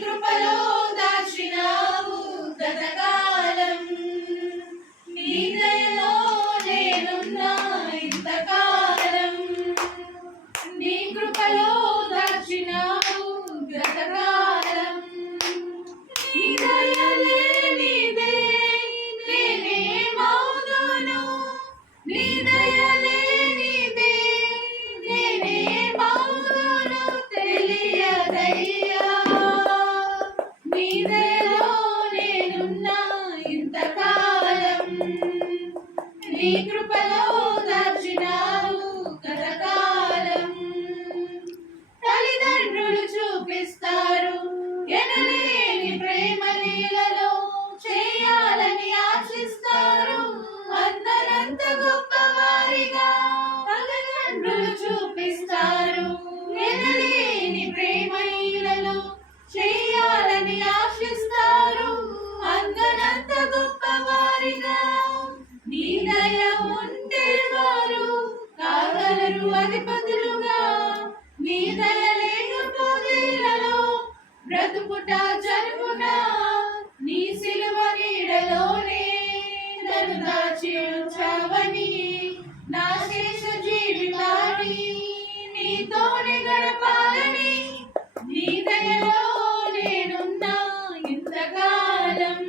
కృపలో దాచినావు గతకాలం, నీ దయలో నేనున్నా ఇంతకాలం. నీ కృపలో దాచినావు గతకాలం, నీ దయలే నీదే నేనేమవుదును, నీ దయలే నీదే నేనేమవుదును తెలియదయ్యా. నీ దయలో నేనున్నా ఇంతకాలం, నీ కృపలో దాచినావు గతకాలం. తల్లిదండ్రులు చూపిస్తారు ఎనలేని ప్రేమ లీలలో, చేయాలని ఆశిస్తారు అందరంత గొప్పవారిగా. తల్లిదండ్రులు చూపిస్తారు ఎనలేని ప్రేమ లీలలో, చేయాలని ఆశిస్తారు అందరంత గొప్పవారిగా. నీ దయ ఉంటే వారు కాగలరు అధిపతులుగా, నీ దయ లేకపోతేలలో బ్రతుకుట జరుగున. నీ సిలువ నీడలోనే నన్ను దాచి ఉంచావని, నా శేష జీవితాన్ని నీతోనే గడపాలని. నీ దయలో నేనున్నా ఇంతకాలం,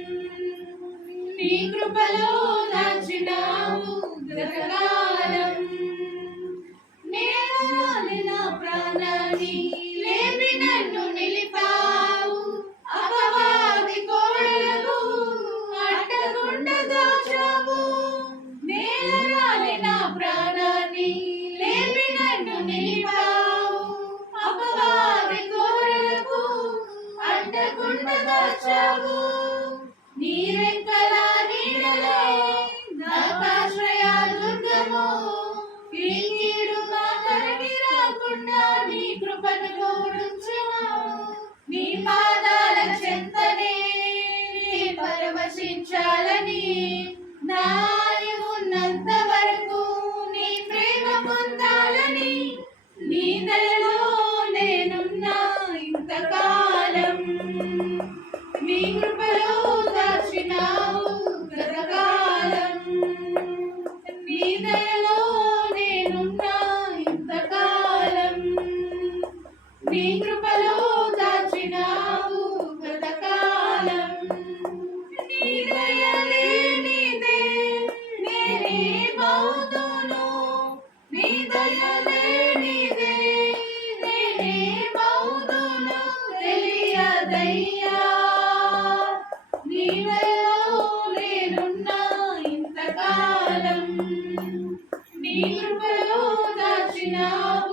నీ కృపలో దాచినావు గతకాలం. నేనరాలి నా ప్రాణాన్ని లేపి నన్ను నిలిపావు, అపవాది కోడలకు అడ్డగుండా దాచావు. నేనరాలి నా ప్రాణాన్ని లేపి నన్ను నిలిపావు, అపవాది కోడలకు అడ్డగుండా దాచావు. నీ రెక్కల నీడలే నాకాశ్రయాదుర్గము, కీడు మాతరికి రాకుండా నీ కృపను తోడుంచుము. నీ పాదాల చెంతనే పరవశించాలని, నా ఆయువు ఉన్నంత వరకు నీ ప్రేమ పొందాలని. నీ దయలో నేనున్నా ఇంతకాలం, నీ కృపలో దాచినావు గతకాలం. నీ దయలో నేనున్నా ఇంతకాలం, నీ కృపలో దాచినావు గతకాలం. నీ దయలే నీదే నేనేమవుదును, నీ దయలే నీదే నేనేమవుదును తెలియదయ్యా. నీ దయలో నేనున్నా ఇంతకాలం, నీ కృపలో దాచినావు